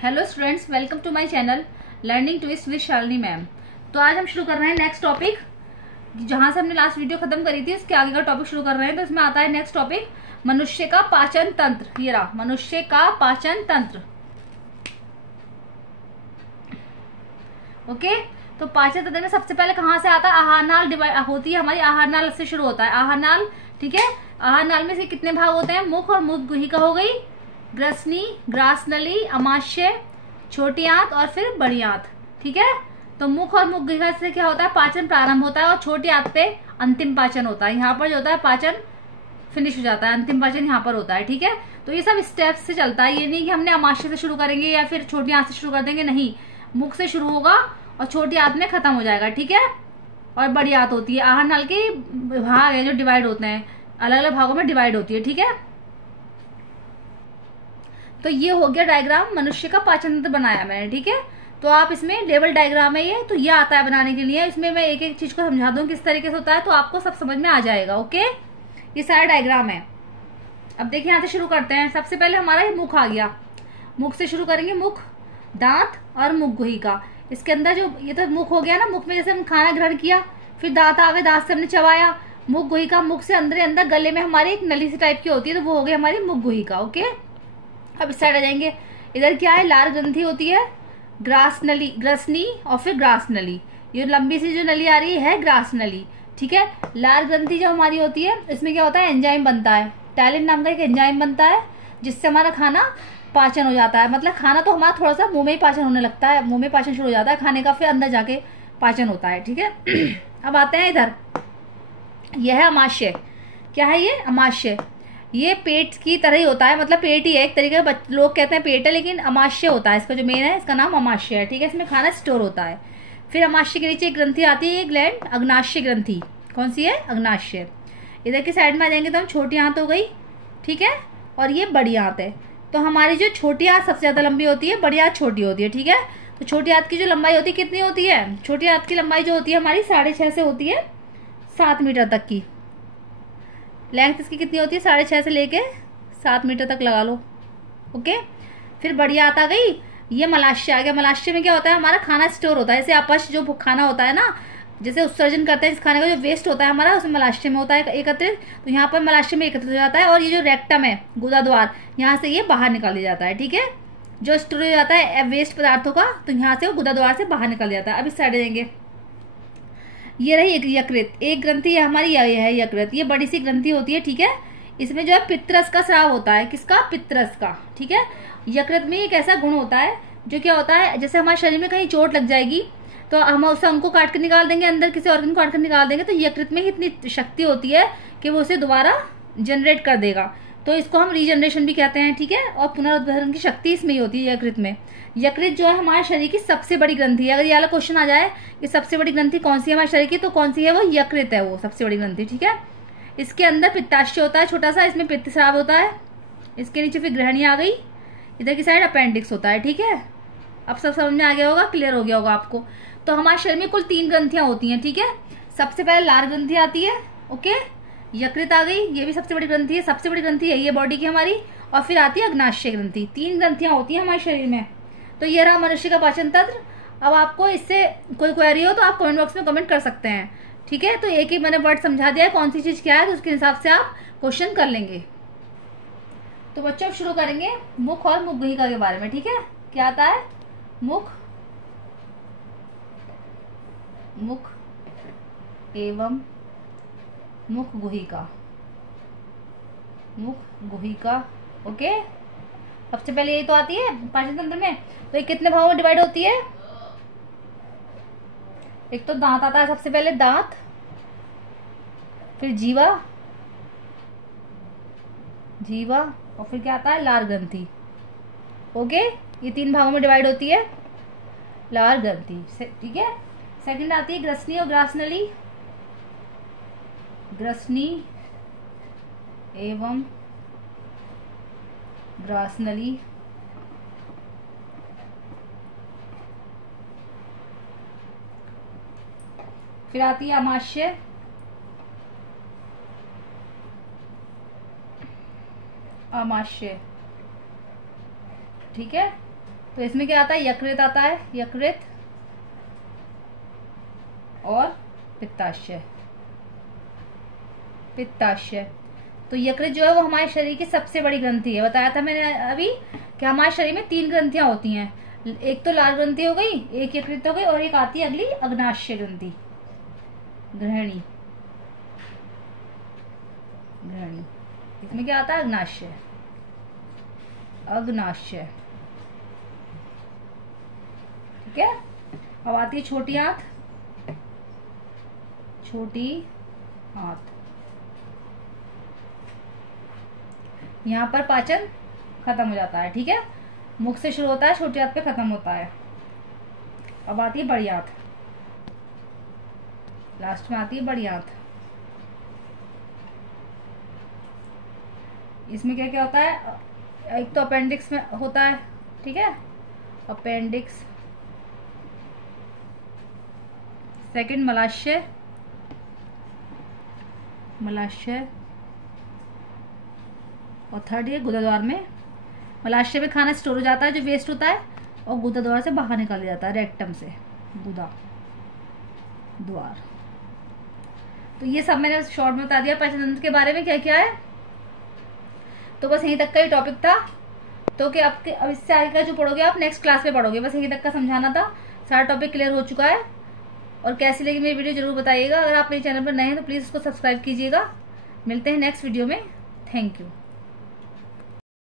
Hello students, welcome to my channel learning twist with Shalini ma'am. तो आज हम शुरू कर रहे हैं नेक्स्ट टॉपिक। जहां से हमने लास्ट वीडियो खत्म करी थी उसके आगे का टॉपिक शुरू कर रहे हैं। तो इसमें आता है नेक्स्ट टॉपिक मनुष्य का पाचन तंत्र। ये रहा मनुष्य का पाचन तंत्र। ओके, तो पाचन तंत्र में सबसे पहले कहाँ से आता है? आहार नाल डिवाइड होती है हमारी, आहार नाल से शुरू होता है आहार नाल। ठीक है, आहार नाल में से कितने भाग होते हैं? मुख और मुख गुहिका हो गई, ग्रसनी, ग्रासनली, अमाशय, छोटी आंत और फिर बड़ी आंत। ठीक है, तो मुख और मुख गुहिका से क्या होता है? पाचन प्रारंभ होता है और छोटी आंत पे अंतिम पाचन होता है। यहाँ पर जो होता है पाचन फिनिश हो जाता है, अंतिम पाचन यहाँ पर होता है। ठीक है, तो ये सब स्टेप्स से चलता है। ये नहीं कि हमने अमाशय से शुरू करेंगे या फिर छोटी आंत से शुरू कर देंगे, नहीं, मुख से शुरू होगा और छोटी आंत में खत्म हो जाएगा। ठीक है, और बड़ी आंत होती है, आहार नाल के भाग है जो डिवाइड होते हैं, अलग अलग भागों में डिवाइड होती है। ठीक है, तो ये हो गया डायग्राम, मनुष्य का पाचन तंत्र बनाया मैंने। ठीक है, तो आप इसमें लेवल डायग्राम है ये, तो ये आता है बनाने के लिए। इसमें मैं एक एक चीज को समझा दूं किस तरीके से होता है, तो आपको सब समझ में आ जाएगा। ओके, ये सारा डायग्राम है। अब देखिए यहाँ से शुरू करते हैं। सबसे पहले हमारा ये मुख आ गया, मुख से शुरू करेंगे। मुख, दांत और मुख गुहिका। इसके अंदर जो ये तो मुख हो गया ना, मुख में जैसे हम खाना ग्रहण किया, फिर दांत आ गए, दांत से हमने चबाया। मुख गुहिका, मुख से अंदर अंदर गले में हमारी एक नली सी टाइप की होती है, तो वो हो गई हमारी मुख गुहिका। ओके, अब इस साइड आ जाएंगे। इधर क्या है? लार ग्रंथि होती है, ग्रास नली, ग्रसनी और फिर ग्रास नली। ये लंबी सी जो नली आ रही है ग्रास नली। ठीक है, लार ग्रंथि जो हमारी होती है, इसमें क्या होता है? एंजाइम बनता है, टैलिन नाम का एक एंजाइम बनता है, जिससे हमारा खाना पाचन हो जाता है। मतलब खाना तो हमारा थोड़ा सा मुंह में ही पाचन होने लगता है, मुंह में पाचन शुरू हो जाता है खाने का, फिर अंदर जाके पाचन होता है। ठीक है, अब आते हैं इधर। यह है अमाशय। क्या है ये? अमाशय। ये पेट की तरह ही होता है, मतलब पेट ही है एक तरीके का। लोग कहते हैं पेट है, लेकिन अमाशय होता है इसका जो मेन है, इसका नाम अमाशय है। ठीक है, इसमें खाना स्टोर होता है। फिर अमाशय के नीचे एक ग्रंथि आती है, ये ग्लैंड, अग्नाशय ग्रंथि। कौन सी है? अग्नाशय। इधर की साइड में आ जाएंगे तो हम छोटी आंत हो गई। ठीक है, और ये बड़ी आंत है। तो हमारी जो छोटी आंत सबसे ज्यादा लंबी होती है, बड़ी आंत छोटी होती है। ठीक है, तो छोटी आंत की जो लंबाई होती है कितनी होती है? छोटी आंत की लंबाई जो होती है हमारी 6.5 से होती है 7 मीटर तक की। लेंथ इसकी कितनी होती है? 6.5 से लेके 7 मीटर तक लगा लो। ओके, फिर बड़ी आंत आ गई, ये मलाशय आ गया। मलाशय में क्या होता है? हमारा खाना स्टोर होता है। जैसे अपच जो खाना होता है ना, जैसे उत्सर्जन करते हैं इस खाने का, जो वेस्ट होता है हमारा, उसमें मलाशय में होता है एकत्रित। तो यहाँ पर मलाशय में एकत्रित हो जाता है, और ये जो रेक्टम है, गुदा द्वार, यहाँ से ये बाहर निकाल दिया जाता है। ठीक है, जो स्टोर हो जाता है वेस्ट पदार्थों का, तो यहाँ से वो गुदा द्वार से बाहर निकल जाता है। अब इस साइड देंगे, ये रही यकृत। एक ग्रंथि है हमारी, ये है यकृत। ये बड़ी सी ग्रंथि होती है। ठीक है, इसमें जो है पित्रस का स्राव होता है। किसका? पित्रस का। ठीक है, यकृत में एक ऐसा गुण होता है जो क्या होता है, जैसे हमारे शरीर में कहीं चोट लग जाएगी तो हम उस अंग को काट कर निकाल देंगे, अंदर किसी ऑर्गन को काट कर निकाल देंगे, तो यकृत में ही इतनी शक्ति होती है कि वो उसे दोबारा जनरेट कर देगा। तो इसको हम रीजनरेशन भी कहते हैं। ठीक है, और पुनरुद्धारण की शक्ति इसमें ही होती है यकृत में। यकृत जो है हमारे शरीर की सबसे बड़ी ग्रंथि है। अगर ये वाला क्वेश्चन आ जाए कि सबसे बड़ी ग्रंथि कौन सी है हमारे शरीर की, तो कौन सी है? वो यकृत है, वो सबसे बड़ी ग्रंथि। ठीक है, इसके अंदर पित्ताशय होता है छोटा सा, इसमें पित्त स्राव होता है। इसके नीचे फिर ग्रहणी आ गई, इधर की साइड अपेंडिक्स होता है। ठीक है, अब सब समझ में आ गया होगा, क्लियर हो गया होगा आपको। तो हमारे शरीर में कुल 3 ग्रंथियां होती हैं। ठीक है, सबसे पहले लार ग्रंथि आती है। ओके, यकृत आ गई, ये भी सबसे बड़ी ग्रंथि है, सबसे बड़ी ग्रंथि है ये बॉडी की हमारी। और फिर आती है अग्नाशय ग्रंथि। 3 ग्रंथियां होती हैं हमारे शरीर में। तो ये रहा मनुष्य का पाचन तंत्र। अब आपको इससे कोई क्वेरी हो तो आप कमेंट बॉक्स में कमेंट कर सकते हैं। ठीक है, तो एक ही मैंने वर्ड समझा दिया है कौन सी चीज क्या है, तो उसके हिसाब से आप क्वेश्चन कर लेंगे। तो बच्चों अब शुरू करेंगे मुख और मुख गुहिका के बारे में। ठीक है, क्या आता है? मुख, मुख एवं मुख गुहिका, मुख गुहिका। ओके, सबसे पहले ये तो आती है पाचन तंत्र में। तो ये कितने भागों में डिवाइड होती है? एक तो दांत आता है सबसे पहले, दांत, फिर जीवा, जीवा, और फिर क्या आता है? लार ग्रंथि। ओके, ये 3 भागों में डिवाइड होती है लार ग्रंथि। ठीक है, सेकंड आती है ग्रसनी और ग्रासनली, ग्रसनी एवं ग्रासनली। फिर आती है अमाशय, अमाशय। ठीक है, तो इसमें क्या आता है, यकृत आता है, यकृत और पित्ताशय। पित्ताशय तो यकृत जो है वो हमारे शरीर की सबसे बड़ी ग्रंथि है। बताया था मैंने अभी कि हमारे शरीर में 3 ग्रंथियां होती हैं, एक तो लाल ग्रंथि हो गई, एक यकृत हो गई, और एक आती है अगली अग्नाशय ग्रंथि, ग्रहणी। ग्रहणी इसमें क्या आता है, अग्नाशय, अग्नाशय। ठीक है। अब आती है छोटी आंत, छोटी आंत। यहाँ पर पाचन खत्म हो जाता है। ठीक है, मुख से शुरू होता है, छोटी आंत पे खत्म होता है। अब आती है बड़ी आंत, लास्ट में आती है बड़ी आंत। इसमें क्या क्या होता है, एक तो अपेंडिक्स में होता है। ठीक है, अपेंडिक्स, सेकंड मलाशय, मलाशय, और थर्ड ये गुदाद्वार में। मलाशय में खाना स्टोर हो जाता है जो वेस्ट होता है, और गुदाद्वार से बाहर निकाल जाता है, रेक्टम से, गुदा द्वार। तो ये सब मैंने शॉर्ट में बता दिया पाचन तंत्र के बारे में क्या क्या है। तो बस यहीं तक का ही टॉपिक था। तो कि आपके अब इससे आगे का जो पढ़ोगे आप नेक्स्ट क्लास में पढ़ोगे, बस यहीं तक का समझाना था। सारा टॉपिक क्लियर हो चुका है। और कैसी लगी मेरी वीडियो जरूर बताइएगा। अगर आप मेरे चैनल पर नए हैं तो प्लीज़ उसको सब्सक्राइब कीजिएगा। मिलते हैं नेक्स्ट वीडियो में। Thank you.